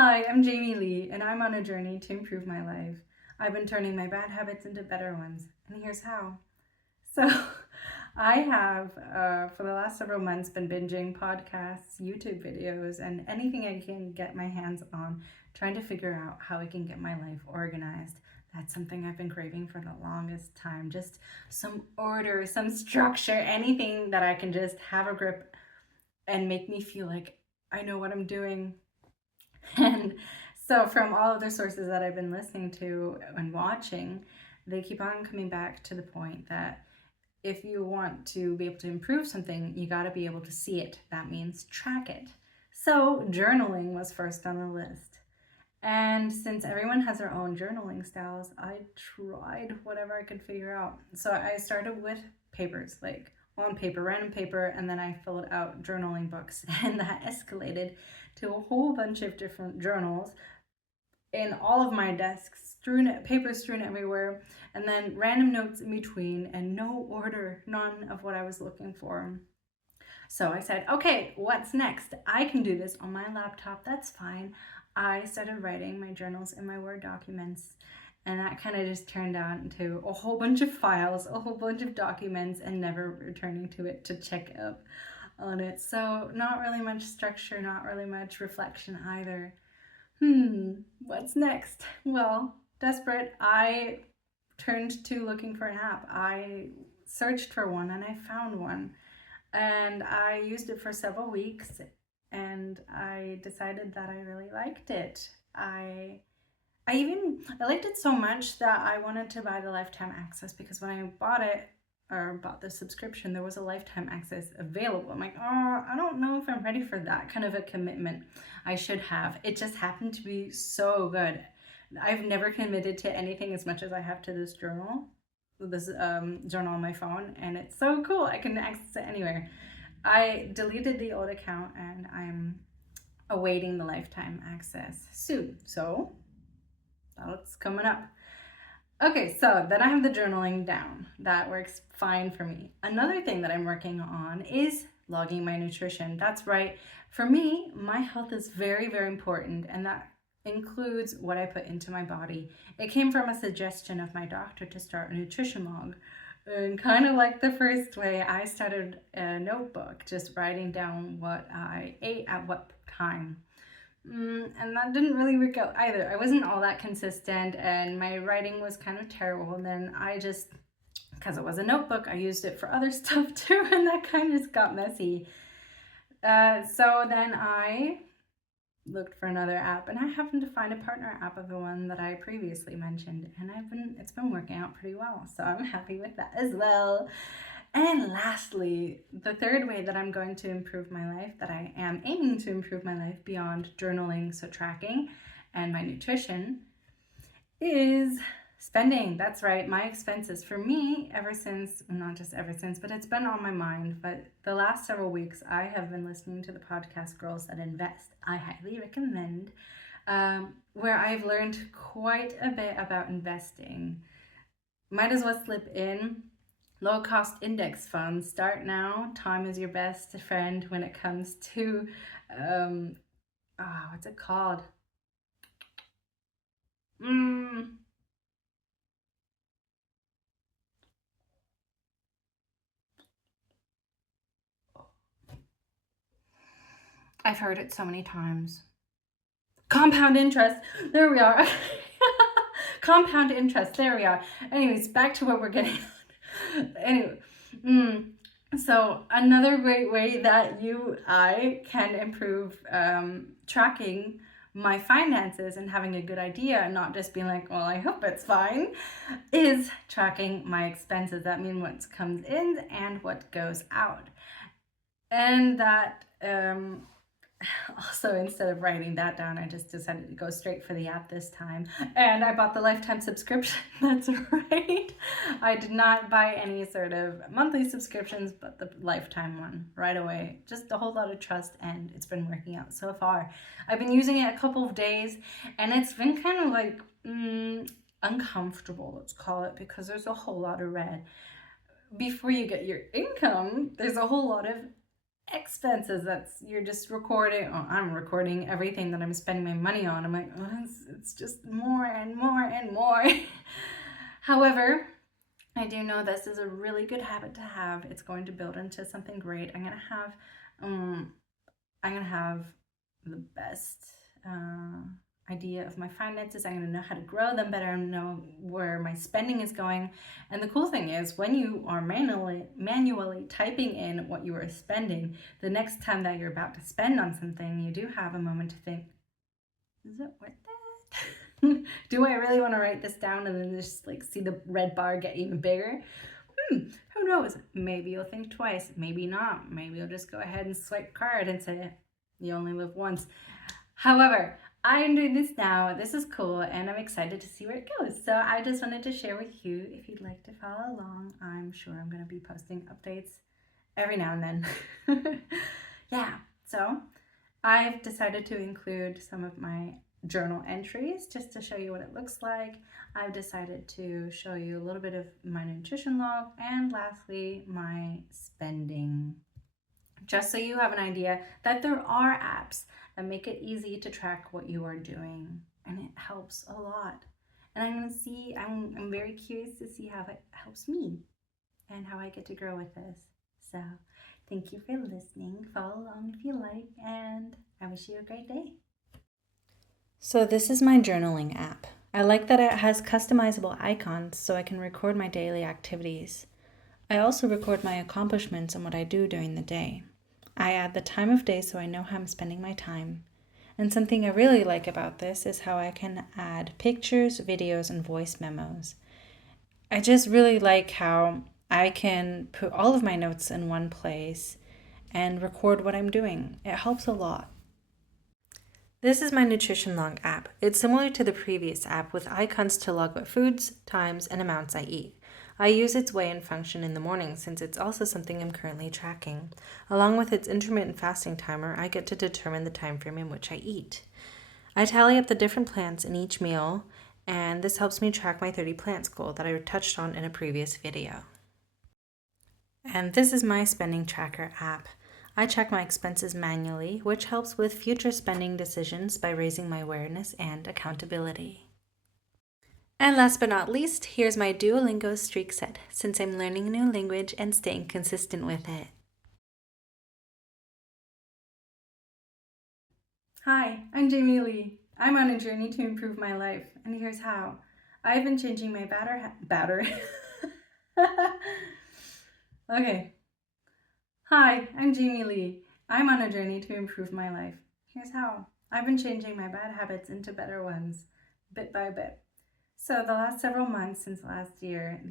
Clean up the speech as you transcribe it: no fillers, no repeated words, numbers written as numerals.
Hi, I'm Jamie Lee, and I'm on a journey to improve my life. I've been turning my bad habits into better ones, and here's how. So, I have, for the last several months, been binging podcasts, YouTube videos, and anything I can get my hands on, trying to figure out how I can get my life organized. That's something I've been craving for the longest time. Just some order, some structure, anything that I can just have a grip and make me feel like I know what I'm doing. And so, from all of the sources that I've been listening to and watching, they keep on coming back to the point that if you want to be able to improve something, you got to be able to see it. That means track it. So, journaling was first on the list. And since everyone has their own journaling styles, I tried whatever I could figure out. So, I started with papers, like on paper, random paper, and then I filled out journaling books, and that escalated to a whole bunch of different journals in all of my desks, papers strewn everywhere, and then random notes in between, and no order, none of what I was looking for. So I said, okay, what's next? I can do this on my laptop, that's fine. I started writing my journals in my Word documents, and that kind of just turned out into a whole bunch of files, a whole bunch of documents, and never returning to it to check up on it. So, not really much structure, not really much reflection either. What's next? Well, desperate, I turned to looking for an app. I searched for one and I found one. And I used it for several weeks and I decided that I really liked it. I liked it so much that I wanted to buy the lifetime access, because when I bought it, or bought the subscription, there was a lifetime access available. I'm like, oh, I don't know if I'm ready for that kind of a commitment. I should have. It just happened to be so good. I've never committed to anything as much as I have to this journal on my phone, and it's so cool. I can access it anywhere. I deleted the old account and I'm awaiting the lifetime access soon. So that's coming up. Okay, so then I have the journaling down. That works fine for me. Another thing that I'm working on is logging my nutrition. That's right. For me, my health is very, very important, and that includes what I put into my body. It came from a suggestion of my doctor to start a nutrition log. And kind of like the first way, I started a notebook, just writing down what I ate at what time. And that didn't really work out either. I wasn't all that consistent, and my writing was kind of terrible. And then because it was a notebook, I used it for other stuff too, and that kind of just got messy. So then I looked for another app, and I happened to find a partner app of the one that I previously mentioned, and it's been working out pretty well. So I'm happy with that as well. And lastly, the third way that I'm going to improve my life, that I am aiming to improve my life beyond journaling, so tracking, and my nutrition, is spending. That's right, my expenses. For me, ever since, not just ever since, but it's been on my mind. But the last several weeks, I have been listening to the podcast Girls That Invest. I highly recommend, where I've learned quite a bit about investing. Might as well slip in. Low cost index funds. Start now. Time is your best friend when it comes to, what's it called? I've heard it so many times. Compound interest. There we are. Compound interest. There we are. Anyways, back to what we're getting on. Anyway, so another great way that I can improve tracking my finances and having a good idea and not just being like, well, I hope it's fine, is tracking my expenses. That means what comes in and what goes out. And that also, instead of writing that down, I just decided to go straight for the app this time. And I bought the lifetime subscription. That's right. I did not buy any sort of monthly subscriptions, but the lifetime one right away. Just a whole lot of trust, and it's been working out so far. I've been using it a couple of days, and it's been kind of like uncomfortable, let's call it, because there's a whole lot of red. Before you get your income, there's a whole lot of expenses. You're just recording. Oh, I'm recording everything that I'm spending my money on. I'm like, oh, it's just more and more and more. However, I do know this is a really good habit to have. It's going to build into something great. I'm gonna have the best idea of my finances. I'm gonna know how to grow them better and know where my spending is going. And the cool thing is, when you are manually typing in what you are spending, the next time that you're about to spend on something, you do have a moment to think, is it worth it? Do I really want to write this down and then just like see the red bar get even bigger? Who knows? Maybe you'll think twice, maybe not. Maybe you'll just go ahead and swipe card and say, you only live once. However, I am doing this now. This is cool, and I'm excited to see where it goes. So I just wanted to share with you. If you'd like to follow along, I'm sure I'm going to be posting updates every now and then. Yeah, so I've decided to include some of my journal entries just to show you what it looks like. I've decided to show you a little bit of my nutrition log, and lastly, my spending. Just so you have an idea that there are apps that make it easy to track what you are doing, and it helps a lot. And I'm very curious to see how it helps me and how I get to grow with this. So thank you for listening. Follow along if you like, and I wish you a great day. So this is my journaling app. I like that it has customizable icons so I can record my daily activities. I also record my accomplishments and what I do during the day. I add the time of day so I know how I'm spending my time. And something I really like about this is how I can add pictures, videos, and voice memos. I just really like how I can put all of my notes in one place and record what I'm doing. It helps a lot. This is my nutrition log app. It's similar to the previous app with icons to log what foods, times, and amounts I eat. I use its weigh-in function in the morning since it's also something I'm currently tracking. Along with its intermittent fasting timer, I get to determine the time frame in which I eat. I tally up the different plants in each meal, and this helps me track my 30 plants goal that I touched on in a previous video. And this is my spending tracker app. I track my expenses manually, which helps with future spending decisions by raising my awareness and accountability. And last but not least, here's my Duolingo streak set, since I'm learning a new language and staying consistent with it. Hi, I'm Jamie Lee. I'm on a journey to improve my life, and here's how. I've been changing my batter. Okay. Hi, I'm Jamie Lee. I'm on a journey to improve my life. Here's how. I've been changing my bad habits into better ones, bit by bit. So the last several months since last year,